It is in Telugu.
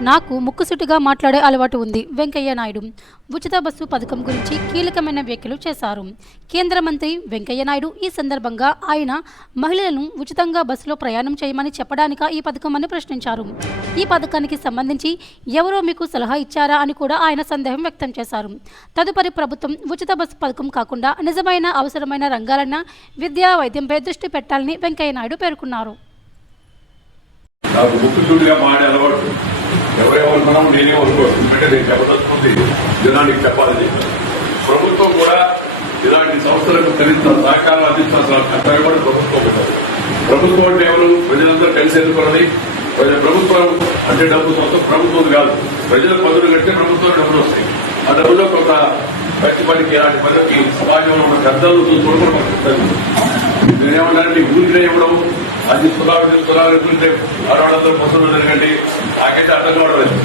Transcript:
నాకు ముక్కుసూటిగా మాట్లాడే అలవాటు ఉంది. వెంకయ్య నాయుడు ఉచిత బస్సు పథకం గురించి కీలకమైన వ్యాఖ్యలు చేశారు. కేంద్ర మంత్రి వెంకయ్య నాయుడు ఈ సందర్భంగా ఆయన మహిళలను ఉచితంగా బస్సులో ప్రయాణం చేయమని చెప్పడానికా ఈ పథకం అని ప్రశ్నించారు. ఈ పథకానికి సంబంధించి ఎవరో మీకు సలహా ఇచ్చారా అని కూడా ఆయన సందేహం వ్యక్తం చేశారు. తదుపరి ప్రభుత్వం ఉచిత బస్సు పథకం కాకుండా నిజమైన అవసరమైన రంగాలైన విద్య, వైద్యంపై దృష్టి పెట్టాలని వెంకయ్య నాయుడు పేర్కొన్నారు. నాకు ముక్కుసూటిగా మాడే అలవాటు. ఎవరేమనుకున్నాము నేనే అనుకోవచ్చు. అంటే నేను చెప్పదలుచుకుంది జనానికి చెప్పాలని. ప్రభుత్వం కూడా ఇలాంటి సంస్థలకు కనీస సహకారం అందించాల్సిన కర్తవ్యం కూడా ప్రభుత్వం ఉంటుంది. ప్రభుత్వం అంటే ఎవరు? ప్రజలందరూ కలిసి ఎన్నుకున్నది. ప్రభుత్వం అంటే డబ్బు సొంతం ప్రభుత్వం కాదు. ప్రజల పనులు కట్టే ప్రభుత్వం డబ్బులు వస్తాయి. ఆ డబ్బులో కొంత మంచి పనికి అలాంటి పనికి సమాజంలో ఉన్న పెద్దలు చూసుకోవడం మనకు. నేనేమన్నానంటే ఊరిలో ఇవ్వడం, అది సుధాలు ఆడవాళ్ళందరూ పశువులు జరగండి, నాకైతే అర్థం కావడం లేదు.